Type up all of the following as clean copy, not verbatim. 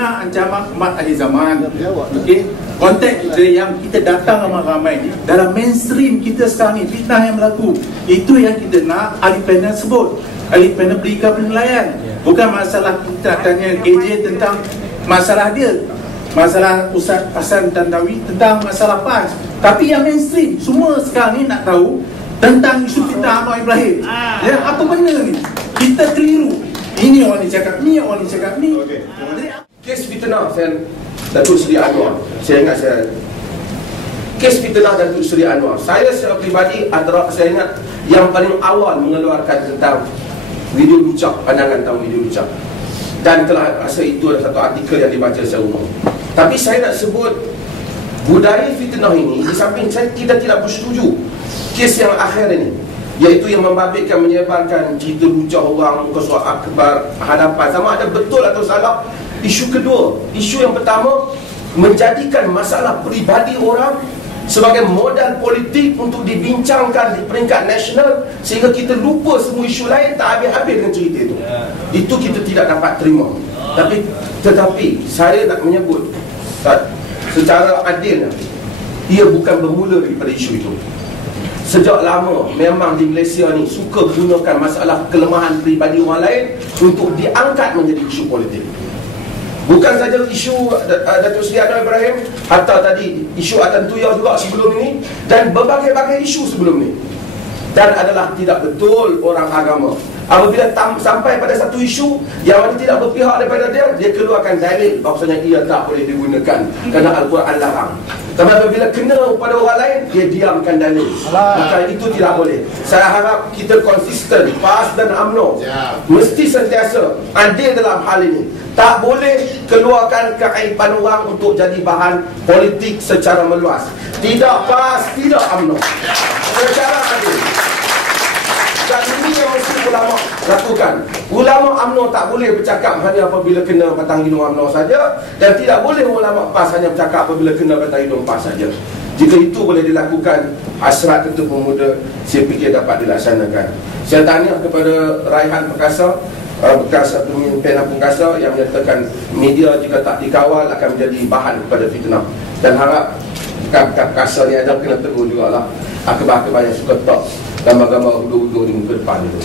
Ancaman umat akhir zaman. Okey, konteks kita yang kita datang ramai-ramai ni dalam mainstream kita sekarang ni, fitnah yang berlaku, itu yang kita nak ahli panel sebut. Ahli panel berikan penilaian. Bukan masalah kita tanya KJ tentang masalah dia, masalah Ustaz Hasan Tandawi tentang masalah PAS. Tapi yang mainstream semua sekarang ni nak tahu tentang isu fitnah Anwar Ibrahim. Ya, apa benda ni? Kita keliru. Ini orang ni cakap ni, orang ni cakap ni. Kes fitnah Datuk Seri Anwar, saya ingat kes fitnah Datuk Seri Anwar, saya secara peribadi saya ingat yang paling awal mengeluarkan tentang video lucak, pandangan tentang video lucak, dan telah rasa itu adalah satu artikel yang dibaca secara umum. Tapi saya nak sebut budaya fitnah ini, di samping kita tidak bersetuju kes yang akhir ini, iaitu yang membabitkan, menyebarkan cerita lucah orang, muka surat akbar, hadapan, sama ada betul atau salah. Isu kedua, isu yang pertama, menjadikan masalah peribadi orang sebagai modal politik untuk dibincangkan di peringkat nasional, sehingga kita lupa semua isu lain, tak habis-habis dengan cerita itu. Itu kita tidak dapat terima. Tetapi saya nak menyebut secara adil, ia bukan bermula daripada isu itu. Sejak lama memang di Malaysia ni suka gunakan masalah kelemahan peribadi orang lain untuk diangkat menjadi isu politik. Bukan saja isu Datuk Seri Anwar Ibrahim, hatta tadi isu Atan Tuyah juga sebelum ini, dan berbagai-bagai isu sebelum ini. Dan adalah tidak betul orang agama apabila sampai pada satu isu yang mana tidak berpihak daripada dia keluarkan dalil bahawasanya ia tak boleh digunakan kerana Al-Quran larang. Tapi apabila kena pada orang lain, dia diamkan dalil. Maka itu tidak boleh. Saya harap kita konsisten, PAS dan UMNO mesti sentiasa adil dalam hal ini. Tak boleh keluarkan keaiban orang untuk jadi bahan politik secara meluas. Tidak PAS, tidak UMNO, secara adil. Dan ini yang mesti ulama lakukan. Ulama UMNO tak boleh bercakap hanya apabila kena batang hidung UMNO saja, dan tidak boleh ulama PAS hanya bercakap apabila kena batang hidung PAS saja. Jika itu boleh dilakukan, hasrat Ketua Pemuda saya fikir dapat dilaksanakan. Saya tanya kepada Raihan Perkasa, bekas pemimpin Perkasa, yang menyatakan media jika tak dikawal akan menjadi bahan kepada fitnah. Dan harap bekas Perkasa ni ada kena tegur jugalah akhbar-akhbar yang suka talk gambar-gambar udur-udur di muka depan itu.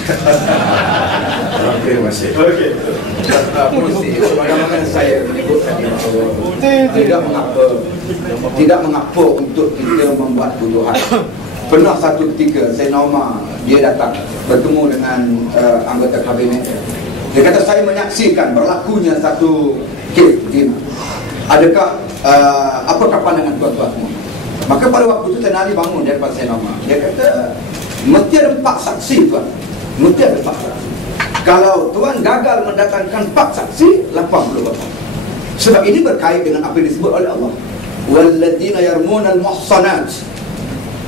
Terima kasih. Okey. Sebagaimana saya menyebut tadi, tidak mengapa untuk kita membuat tuduhan. Pernah satu ketika Sayyidina Umar dia datang bertemu dengan anggota kabinet. Dia kata, saya menyaksikan berlakunya satu kes begini. Adakah apakah pandangan tuan-tuan semua? Maka pada waktu itu Sayyidina Ali bangun daripada Sayyidina Umar. Dia kata, mesti ada 4 saksi tuan. Mesti ada 4 saksi. Kalau tuan gagal mendatangkan 4 saksi, 80 orang. Sebab ini berkait dengan apa yang disebut oleh Allah. Walladzina yarmunal muhsanat.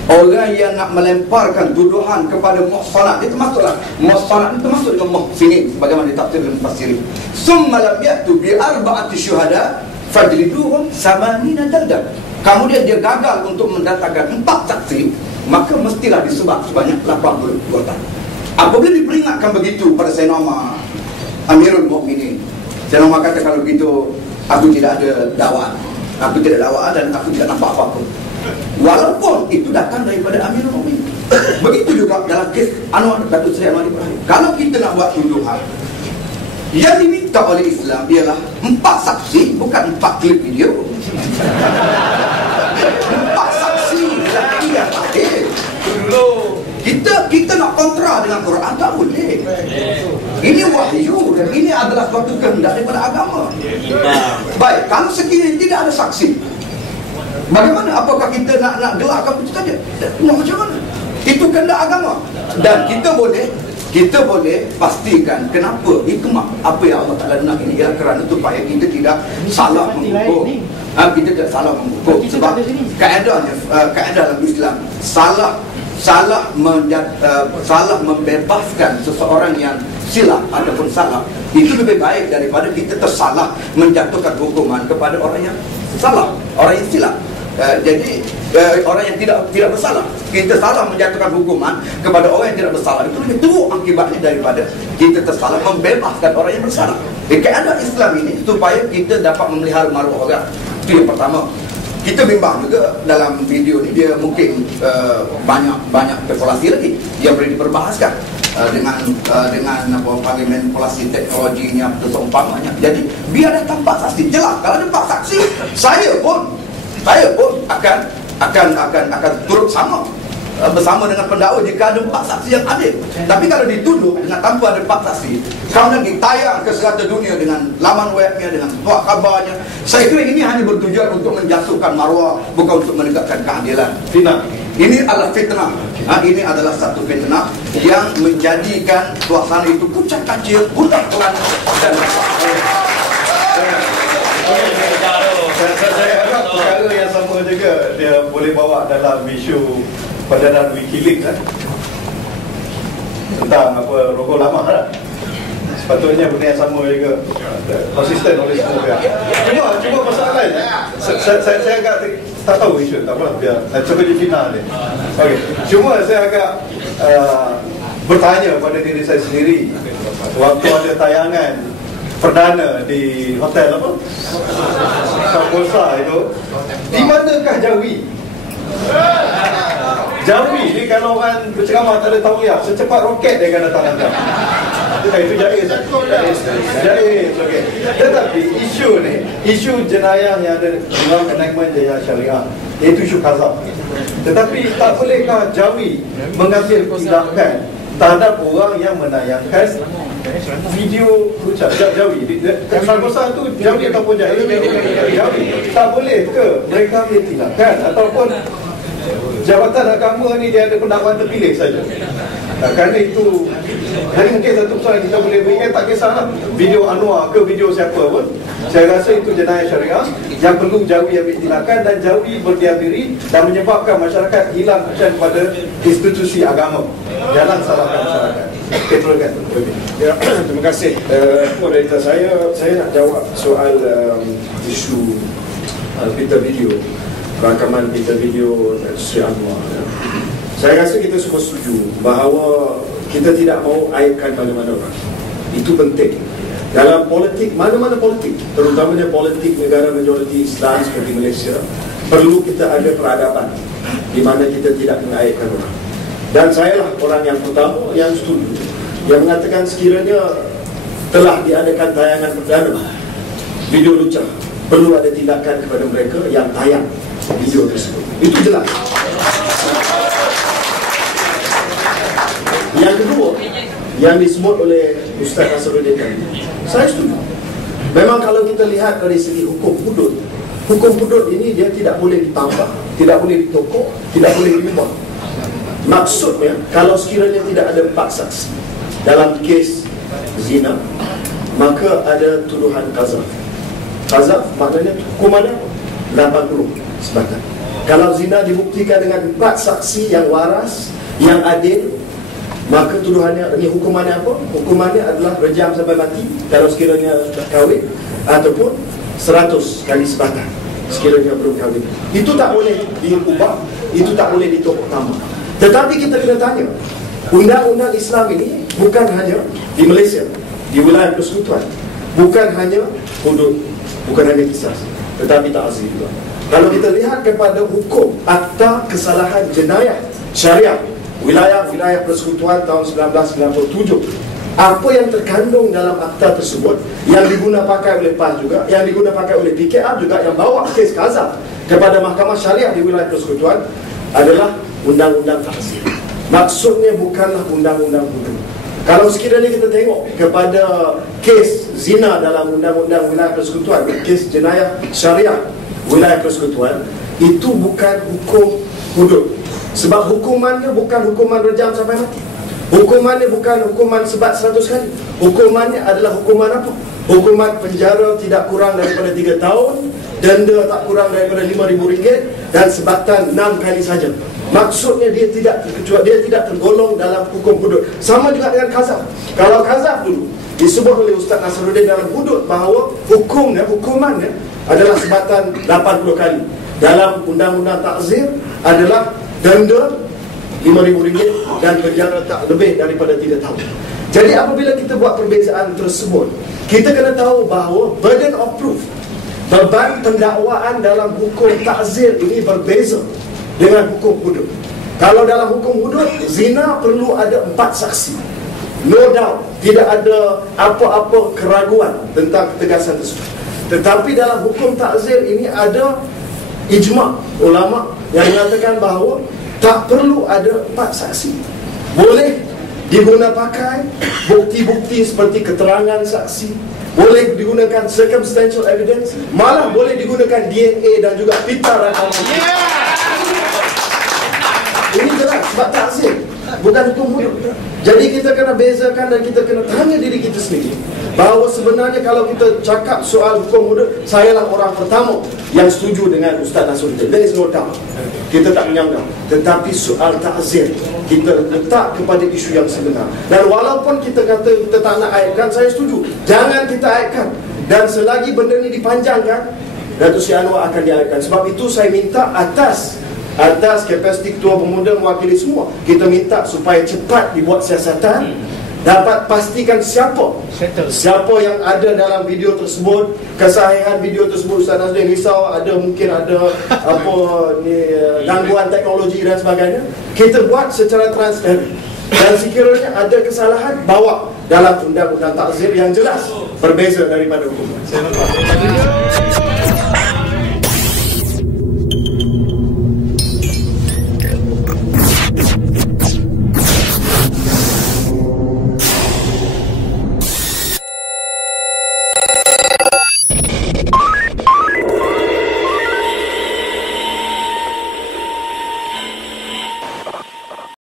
Orang yang nak melemparkan tuduhan kepada muhsanat, itu termasuklah muhsanat, itu termasuk dengan muhsinin sebagaimana ditafsir oleh mufassirin. Summa lam ya'tu bi arba'ati syuhada fajliduhum samanina jaldah. Kemudian dia gagal untuk mendatangkan 4 saksi, maka mestilah disebab sebanyak 80 tahun. Apabila diperingatkan begitu pada Sayyidina Umar, Amirul Mukminin, Sayyidina Umar kata, kalau begitu aku tidak ada dakwah, aku tidak dakwah dan aku tidak nampak apa-apa. Walaupun itu datang daripada Amirul Mukminin. Begitu juga dalam kes Anwar, Datuk Seri Anwar Ibrahim. Kalau kita nak buat tuduhan, yang diminta oleh Islam ialah 4 saksi, bukan 4 klip video. 4 saksi lagi yang adil. Kita nak kontra dengan Quran, tak boleh. Ini wahyu dan ini adalah suatu kehendak daripada agama. Baik, kalau sekiranya tidak ada saksi, bagaimana? Apakah kita nak gelarkan begitu saja? Macam mana? Itu kehendak agama. Dan kita boleh pastikan kenapa hikmah apa yang Allah Ta'ala nak ini ialah kerana supaya kita tidak salah mengukur. Kita tidak salah mengukur. Sebab kaedah dalam Islam, salah salah membebaskan seseorang yang silap ataupun salah, itu lebih baik daripada kita tersalah menjatuhkan hukuman kepada orang yang salah, orang yang silap. Jadi orang yang tidak bersalah, kita salah menjatuhkan hukuman kepada orang yang tidak bersalah, itu lebih teruk akibatnya daripada kita tersalah membebaskan orang yang bersalah. Keadaan Islam ini supaya kita dapat memelihara maruah orang. Itu yang pertama. Kita bimbang juga dalam video ni, dia mungkin banyak spekulasi lagi yang boleh diperbahaskan dengan manipulasi teknologinya seumpamanya. Jadi biar ada tampak saksi jelas. Kalau ada tampak saksi, saya pun akan turut sama bersama dengan pendakwa jika ada 4 saksi yang adil. Tapi kalau dituduh dengan tanpa ada 4 saksi, kemudian ditayang ke serata dunia dengan laman webnya, dengan surat khabarnya, saya kira ini hanya bertujuan untuk menjatuhkan maruah, bukan untuk menegakkan keadilan. Fitnah. Ini adalah fitnah. Ini adalah satu fitnah yang menjadikan suasana itu kucak kacir, gundah kelana dan saya harap perkara yang sama juga dia boleh bawa dalam isu padanan Wikileaks kan? Tentang logo lama kan? Sepatutnya benda yang sama juga konsisten oleh semua pihak. Cuma masalahnya saya agak tak tahu isu, tak apalah, biar cuba di final ni. Okey, cuma saya agak bertanya pada diri saya sendiri waktu ada tayangan perdana di hotel apa? Samosa itu, di manakah Jawi? Jawi ni kalau orang berceramah tak ada tauliah, secepat roket dia akan datang anda. Itu jais. Okay. Tetapi isu jenayah yang ada dalam enactment jaya syariah, iaitu isu qazaf. Tetapi tak bolehkah Jawi mengambil tindakan terhadap orang yang menayangkan video ucap Jawi? Samosa tu Jawi ataupun Jawi? Tak boleh ke mereka ambil tindakan? Ataupun Jabatan Agama ni dia ada pendakwaan terpilih saja. Kerana itu, jadi mungkin satu persoalan kita boleh berikan, tak kisahlah video Anwar ke video siapa pun, saya rasa itu jenayah syariah yang perlu Jawi ambil tindakan, dan Jawi berdiam diri dan menyebabkan masyarakat hilang percaya kepada institusi agama. Jangan salahkan masyarakat. Teruskan. Ya, terima kasih. Moderator, saya nak jawab soal isu berita video, rakaman berita video Sri Anwar. Saya rasa kita semua setuju bahawa kita tidak mahu aibkan mana-mana orang. Itu penting. Dalam politik, mana-mana politik, terutamanya politik negara majoriti Islam seperti Malaysia, perlu kita ada peradaban di mana kita tidak mengaibkan orang. Dan saya lah orang yang pertama yang setuju, yang mengatakan sekiranya telah diadakan tayangan perdana video lucah, perlu ada tindakan kepada mereka yang tayang video tersebut. Itu jelas. Yang kedua, yang disebut oleh Ustaz Nasruddin tadi, saya setuju. Memang kalau kita lihat dari segi hukum hudud ini dia tidak boleh ditambah, tidak boleh ditokok, tidak boleh diubah. Maksudnya, kalau sekiranya tidak ada 4 saksi dalam kes zina, maka ada tuduhan qazaf. Qazaf maknanya hukumannya 80 sebatang. Kalau zina dibuktikan dengan 4 saksi yang waras, yang adil, maka tuduhannya, ini hukumannya apa? Hukumannya adalah rejam sampai mati kalau sekiranya kahwin, ataupun 100 kali sebatang sekiranya belum kahwin. Itu tak boleh diubah, itu tak boleh ditokok tambah. Tetapi kita kena tanya, undang-undang Islam ini bukan hanya di Malaysia, di wilayah persekutuan, bukan hanya hudud, bukan hanya kisah, tetapi ta'zir juga. Kalau kita lihat kepada hukum Akta Kesalahan Jenayah Syariah wilayah persekutuan tahun 1997, apa yang terkandung dalam akta tersebut, yang diguna pakai oleh PAS juga, yang diguna pakai oleh PKR juga, yang bawa kes qazaf kepada Mahkamah Syariah di wilayah persekutuan, adalah undang-undang ta'zir. Maksudnya bukanlah undang-undang hudud. Kalau sekiranya kita tengok kepada kes zina dalam undang-undang wilayah persekutuan, kes jenayah syariah wilayah persekutuan, itu bukan hukum hudud. Sebab hukumannya bukan hukuman rejam sampai mati. Hukumannya bukan hukuman sebat 100 kali. Hukumannya adalah hukuman apa? Hukuman penjara tidak kurang daripada 3 tahun, denda tak kurang daripada RM5,000, dan sebatan 6 kali saja. maksudnya dia tidak tergolong dalam hukum hudud. Sama juga dengan qazaf. Kalau qazaf dulu disebut oleh Ustaz Nasruddin dalam hudud bahawa hukumannya adalah sebatan 80 kali. Dalam undang-undang takzir adalah denda RM5,000 dan penjara tak lebih daripada 3 tahun. Jadi apabila kita buat perbezaan tersebut, kita kena tahu bahawa burden of proof, beban pendakwaan dalam hukum takzir ini berbeza dengan hukum hudud. Kalau dalam hukum hudud, zina perlu ada 4 saksi. No doubt, tidak ada apa-apa keraguan tentang ketegasan tersebut. Tetapi dalam hukum takzir ini ada ijma' ulama' yang mengatakan bahawa tak perlu ada 4 saksi. Boleh diguna pakai bukti-bukti seperti keterangan saksi, boleh digunakan circumstantial evidence, malah boleh digunakan DNA dan juga pita rakaman. Ini jelas sebab takzir, bukan hukum hudud. Jadi kita kena bezakan dan kita kena tanya diri kita sendiri bahawa sebenarnya kalau kita cakap soal hukum hudud, sayalah orang pertama yang setuju dengan Ustaz Nasruddin. There is no doubt. Kita tak menyanggah. Tetapi soal takzir, kita letak kepada isu yang sebenar. Dan walaupun kita kata kita tak nak aibkan, saya setuju, jangan kita aibkan. Dan selagi benda ni dipanjangkan, Datuk Seri Anwar akan diaibkan. Sebab itu saya minta atas kapasiti Ketua Pemuda mewakili semua, kita minta supaya cepat dibuat siasatan, dapat pastikan siapa yang ada dalam video tersebut, kesahihan video tersebut. Ustaz Nasruddin risau mungkin ada gangguan teknologi dan sebagainya. Kita buat secara transparent, dan sekiranya ada kesalahan, bawa dalam undang-undang takzir yang jelas berbeza daripada hukum.